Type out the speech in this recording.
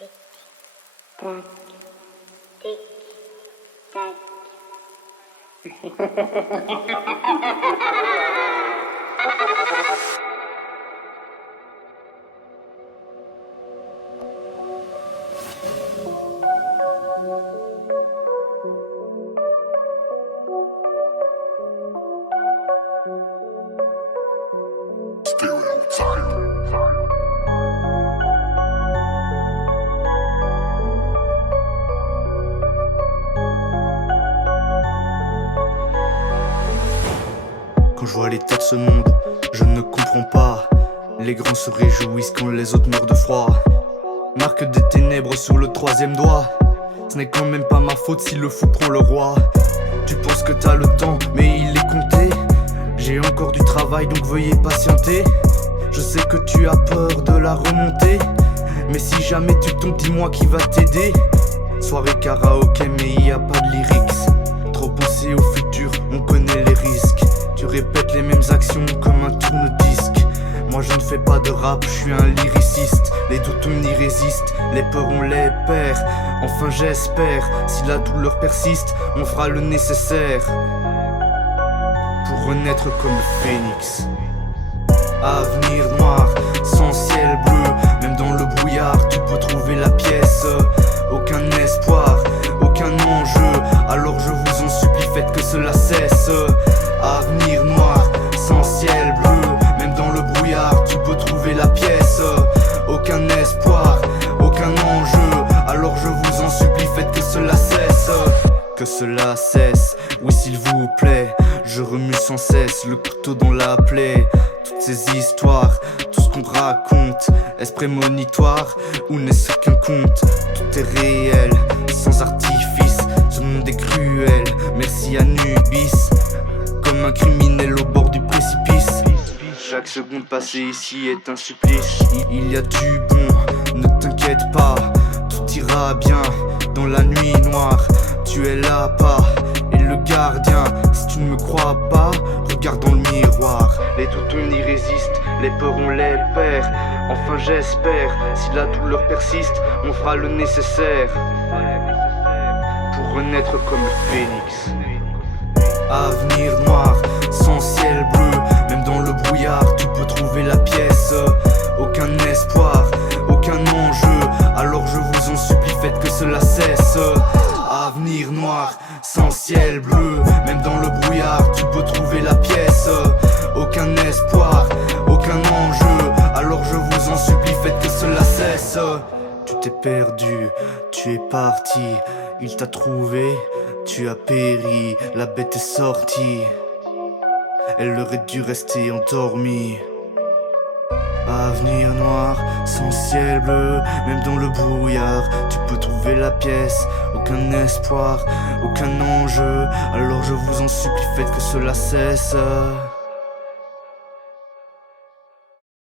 Tic, tac, tic, tac. Quand je vois l'état de ce monde, je ne comprends pas. Les grands se réjouissent quand les autres meurent de froid. Marque des ténèbres sur le troisième doigt. Ce n'est quand même pas ma faute si le fou prend le roi. Tu penses que t'as le temps, mais il est compté. J'ai encore du travail, donc veuillez patienter. Je sais que tu as peur de la remontée, mais si jamais tu tombes, dis-moi qui va t'aider. Soirée karaoké, mais y a pas de lyrics. Trop penser au futur, on connaît les risques. Tu répètes les mêmes actions comme un tourne-disque. Moi je ne fais pas de rap, je suis un lyriciste. Les doutes on y résiste, les peurs on les perd. Enfin j'espère, si la douleur persiste, on fera le nécessaire pour renaître comme le phénix. Avenir noir, sans ciel bleu. Même dans le brouillard, tu peux trouver la pièce. Aucun espoir, aucun enjeu. Alors je vous en supplie, faites que cela cesse. Avenir noir, sans ciel bleu. Même dans le brouillard, tu peux trouver la pièce. Aucun espoir, aucun enjeu. Alors je vous en supplie, faites que cela cesse. Que cela cesse, oui s'il vous plaît. Je remue sans cesse le couteau dans la plaie. Toutes ces histoires, tout ce qu'on raconte, est-ce prémonitoire ou n'est-ce qu'un conte? Tout est réel, sans artifice. Ce monde est cruel, merci Anubis. Comme un criminel au bord du précipice. Chaque seconde passée ici est un supplice. Il y a du bon, ne t'inquiète pas. Tout ira bien dans la nuit noire. Tu es là pas, et le gardien. Si tu ne me crois pas, regarde dans le miroir. Les doutes on y résiste, les peurs on les perd. Enfin j'espère, si la douleur persiste, on fera le nécessaire pour renaître comme le phénix. Avenir noir, sans ciel bleu. Même dans le brouillard, tu peux trouver la pièce. Aucun espoir, aucun enjeu. Alors je vous en supplie, faites que cela cesse. Avenir noir, sans ciel bleu. Même dans le brouillard, tu peux trouver la pièce. Aucun espoir, aucun enjeu. Alors je vous en supplie, faites que cela cesse. Tu t'es perdu, tu es parti. Il t'a trouvé, tu as péri. La bête est sortie, elle aurait dû rester endormie. Avenir noir, sans ciel bleu. Même dans le brouillard, tu peux trouver la pièce. Aucun espoir, aucun enjeu. Alors je vous en supplie, faites que cela cesse.